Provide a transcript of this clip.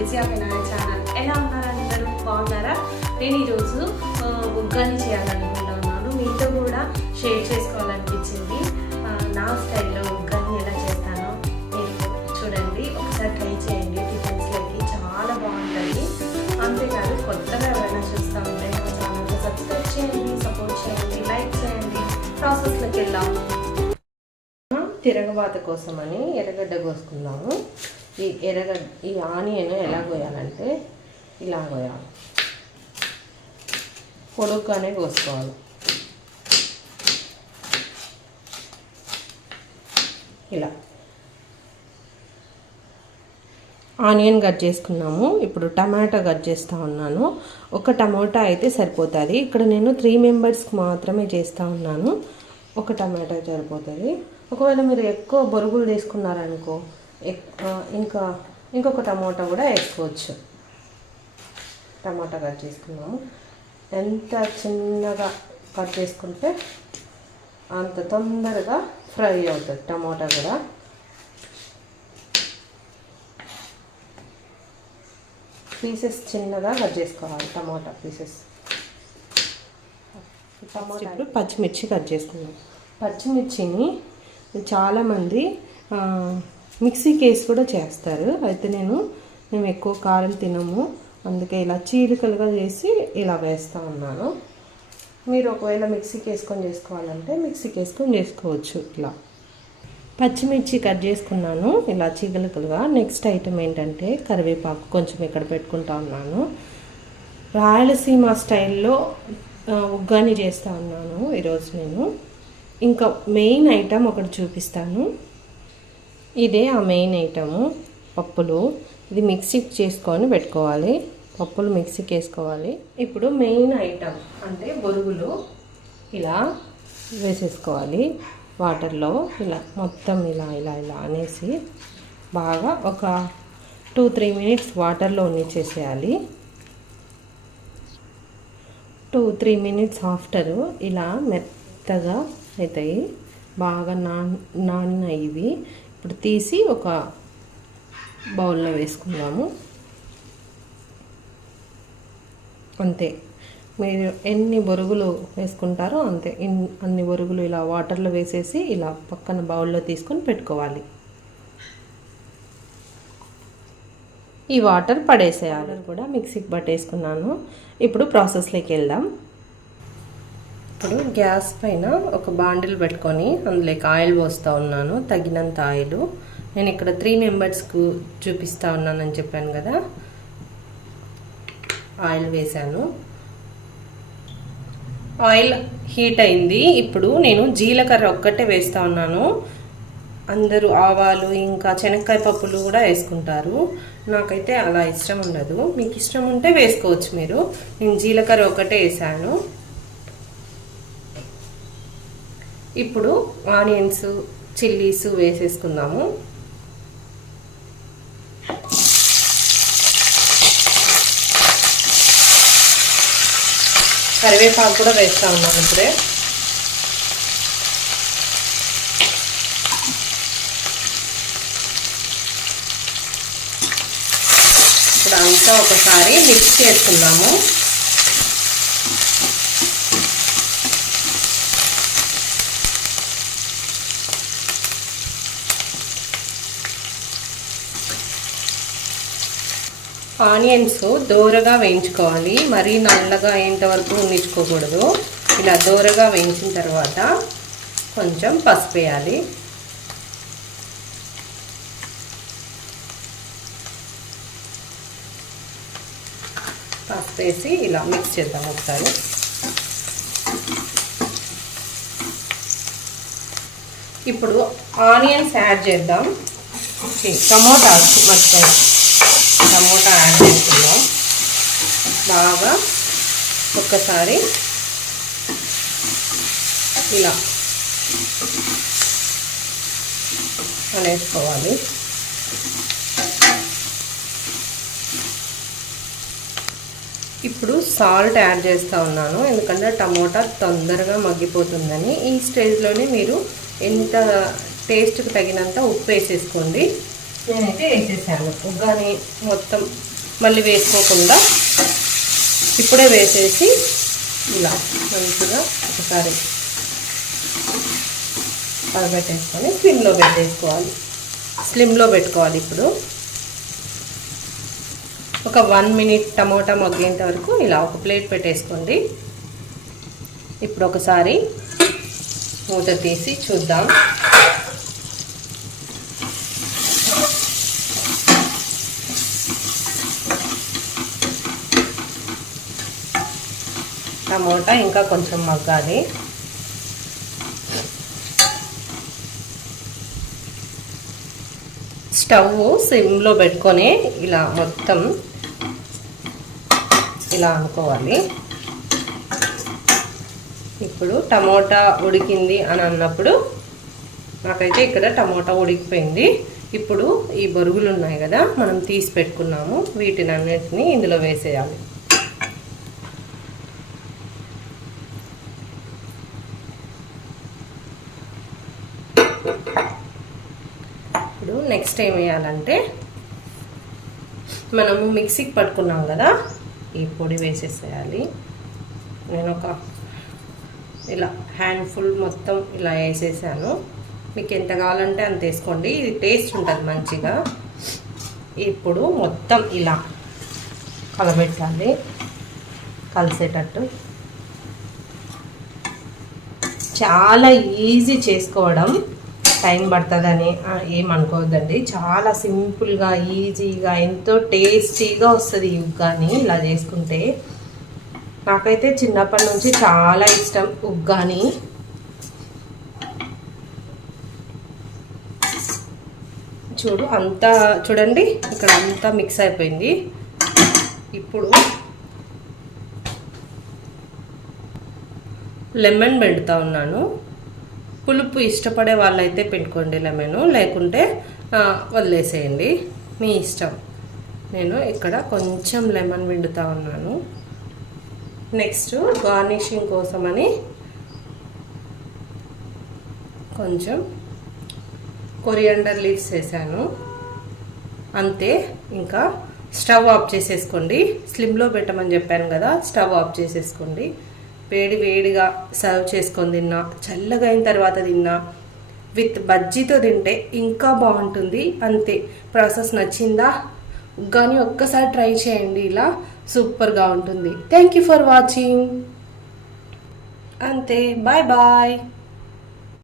విజయ Vinayaka channel ఎలా ఉన్నారు అందరూ బాగున్నారా? నేను ఈరోజు ఆ, ఉగ్గాని చేయాలనుకుంటున్నాను మీతో కూడా షేర్ చేసుకోవాలనిపించింది. నా స్టైల్లో ఉగ్గాని ఎలా చేస్తానో మీరు చూడండి. ఒకసారి ట్రై చేయండి. టిఫిన్స్లోకి చాలా బాగుంటుంది అంతేకాదు కొత్తగా ఎవరైనా చూస్తూ ఉంటే మా ఛానల్ని సబ్స్క్రైబ్ చేయండి సపోర్ట్ చేయండి లైక్ చేయండి. ప్రాసెస్లోకి వెళ్దాం. తిరగబాత కోసమని ఎర్రగడ్డ కోసుకున్నాము. ఈ ఎర్రగడ్డ ఈ ఆనియన్ ఎలా కోయాలంటే ఇలా కోయాలి. పొడుగ్గానే కోసుకోవాలి. ఇలా. ఆనియన్ కట్ చేసుకున్నాము. ఇప్పుడు టమాటా కట్ చేస్తూ ఉన్నాను. ఒక టమాటా అయితే సరిపోతుంది. ఇక్కడ నేను త్రీ మెంబర్స్కి మాత్రమే చేస్తూ ఉన్నాను. ఒక టమాటా సరిపోతుంది. ఒకవేళ మీరు ఎక్కువ బొరుగులు తీసుకున్నారనుకో ఇంకా ఇంకొక టమాటా కూడా వేసుకోవచ్చు. టమాటా కట్ చేసుకున్నాము. ఎంత చిన్నగా కట్ చేసుకుంటే అంత తొందరగా ఫ్రై అవుతుంది టమాటా కూడా. పీసెస్ చిన్నగా కట్ చేసుకోవాలి టమాటా పీసెస్. టమాటా ఇప్పుడు పచ్చిమిర్చి కట్ చేసుకున్నాం పచ్చిమిర్చిని చాలామంది మిక్సీ కేస్ కూడా చేస్తారు. అయితే నేను మేము ఎక్కువ కారం తినము. అందుకే ఇలా చీలికలుగా చేసి ఇలా వేస్తూ ఉన్నాను. మీరు ఒకవేళ మిక్సీకి వేసుకొని చేసుకోవాలంటే మిక్సీకి వేసుకొని చేసుకోవచ్చు ఇట్లా పచ్చిమిర్చి కట్ చేసుకున్నాను ఇలా చీకలకలుగా నెక్స్ట్ ఐటమ్ ఏంటంటే కరివేపాకు కొంచెం ఇక్కడ పెట్టుకుంటా ఉన్నాను. రాయలసీమ స్టైల్లో ఉగ్గాని చేస్తూ ఉన్నాను ఈరోజు నేను. ఇంకా మెయిన్ ఐటమ్ ఒకటి చూపిస్తాను. ఇదే ఆ మెయిన్ ఐటము పప్పులు. ఇది మిక్సీకి చేసుకొని పెట్టుకోవాలి. పప్పులు మిక్సీకి వేసుకోవాలి ఇప్పుడు మెయిన్ ఐటమ్ అంటే బొరుగులు. ఇలా వేసేసుకోవాలి. వాటర్లో ఇలా మొత్తం ఇలా ఇలా ఇలా అనేసి బాగా ఒక టూ త్రీ మినిట్స్ వాటర్లో చేసేయాలి టూ త్రీ మినిట్స్ ఆఫ్టర్ ఇలా మెత్తగా అవుతాయి బాగా నాన్ నాన్న ఇవి ఇప్పుడు తీసి ఒక బౌల్లో వేసుకుందాము. అంతే. మీరు ఎన్ని బొరుగులు వేసుకుంటారో అంతే. అన్ని బొరుగులు ఇలా వాటర్లో వేసేసి ఇలా పక్కన బౌల్లో తీసుకొని పెట్టుకోవాలి. ఈ వాటర్ పడేసేయాలి కూడా మిక్సీకి పట్టేసుకున్నాను. ఇప్పుడు ప్రాసెస్లోకి వెళ్దాం. ఇప్పుడు గ్యాస్ పైన ఒక బాండిల్ పెట్టుకొని అందులోకి ఆయిల్ పోస్తూ ఉన్నాను తగినంత ఆయిల్. నేను ఇక్కడ త్రీ మెంబర్స్కు చూపిస్తూ ఉన్నానని చెప్పాను కదా. ఆయిల్ వేశాను. ఆయిల్ హీట్ అయింది. ఇప్పుడు నేను జీలకర్ర ఒక్కటే వేస్తూ ఉన్నాను. అందరూ ఆవాలు ఇంకా శనక్కాయ పప్పులు కూడా వేసుకుంటారు. నాకైతే అలా ఇష్టం ఉండదు. మీకు ఇష్టం ఉంటే వేసుకోవచ్చు మీరు. నేను జీలకర్ర ఒకటే వేసాను ఇప్పుడు ఆనియన్స్ చిల్లీస్ వేసేసుకుందాము. కరివేపాకు కూడా వేస్తా ఉన్నాం ఇప్పుడే. ఇప్పుడు అంతా ఒకసారి మిక్స్ చేసుకుందాము. ఆనియన్స్ దోరగా వేయించుకోవాలి. మరీ నల్లగా అయ్యేంత వరకు ఉండించుకోకూడదు. ఇలా దోరగా వేయించిన తర్వాత కొంచెం పసుపు వేయాలి. పసుపు వేసి ఇలా మిక్స్ చేద్దాం ఒకసారి. ఇప్పుడు ఆనియన్స్ యాడ్ చేద్దాం. టమోటాస్ మర్చిపోయాం టమోటా యాడ్ చేసుకుందాం. బాగా ఒక్కసారి ఇలా అనేసుకోవాలి ఇప్పుడు సాల్ట్ యాడ్ చేస్తూ ఉన్నాను. ఎందుకంటే టమోటా తొందరగా మగ్గిపోతుందని ఈ స్టేజ్లోనే మీరు ఎంత టేస్ట్కి తగినంత ఉప్పు వేసేసుకోండి. నేనైతే వేసేసాను. ఉగ్గాని మొత్తం మళ్ళీ వేసుకోకుండా ఇప్పుడే వేసేసి ఇలా మంచిగా ఒకసారి పెట్టేసుకొని స్లిమ్లో పెట్టేసుకోవాలి. స్లిమ్లో పెట్టుకోవాలి ఇప్పుడు. ఒక వన్ మినిట్ టమోటా మగ్గేంత వరకు ఇలా ఒక ప్లేట్ పెట్టేసుకోండి. ఇప్పుడు ఒకసారి మూత తీసి చూద్దాం. టమోటా ఇంకా కొంచెం మగ్గాలి. స్టవ్ సిమ్లో పెట్టుకొని ఇలా మొత్తం ఇలా అనుకోవాలి. ఇప్పుడు టమోటా ఉడికింది అని అన్నప్పుడు నాకైతే ఇక్కడ టమోటా ఉడికిపోయింది. ఇప్పుడు ఈ బొరుగులు ఉన్నాయి కదా మనం తీసి పెట్టుకున్నాము. వీటిని అన్నిటినీ ఇందులో వేసేయాలి. ఇప్పుడు నెక్స్ట్ ఏం వేయాలంటే మనము మిక్సీకి పట్టుకున్నాం కదా ఈ పొడి వేసేసేయాలి. నేను ఒక ఇలా హ్యాండ్ఫుల్ మొత్తం ఇలా వేసేసాను. మీకు ఎంత కావాలంటే అంత వేసుకోండి. ఇది టేస్ట్ ఉంటుంది మంచిగా. ఇప్పుడు మొత్తం ఇలా కలబెట్టాలి. కలిసేటట్టు. చాలా ఈజీ చేసుకోవడం. టైం పడుతుందని ఏమనుకోవద్దండి చాలా సింపుల్గా ఈజీగా ఎంతో టేస్టీగా వస్తుంది ఈ ఉగ్గాని ఇలా చేసుకుంటే. నాకైతే చిన్నప్పటి నుంచి చాలా ఇష్టం ఉగ్గాని. చూడు అంతా చూడండి ఇక్కడ అంతా మిక్స్ అయిపోయింది. ఇప్పుడు లెమన్ పెడతా ఉన్నాను. పులుపు ఇష్టపడే వాళ్ళైతే పెట్టుకోండి లెమన్. లేకుంటే వదిలేసేయండి. మీ ఇష్టం. నేను ఇక్కడ కొంచెం లెమన్ పిండుతా ఉన్నాను. నెక్స్ట్ గార్నిషింగ్ కోసమని కొంచెం కొరియండర్ లీవ్స్ వేసాను. అంతే ఇంకా స్టవ్ ఆఫ్ చేసేసుకోండి. స్లిమ్లో పెట్టమని చెప్పాను కదా స్టవ్ ఆఫ్ చేసేసుకోండి. వేడి వేడిగా సర్వ్ చేసుకొని తిన్నా చల్లగా అయిన తర్వాత తిన్నా విత్ బజ్జీతో తింటే ఇంకా బాగుంటుంది. అంతే ప్రాసెస్ నచ్చిందా? కానీ ఒక్కసారి ట్రై చేయండి ఇలా సూపర్గా ఉంటుంది. Thank you for watching. అంతే బాయ్ బాయ్.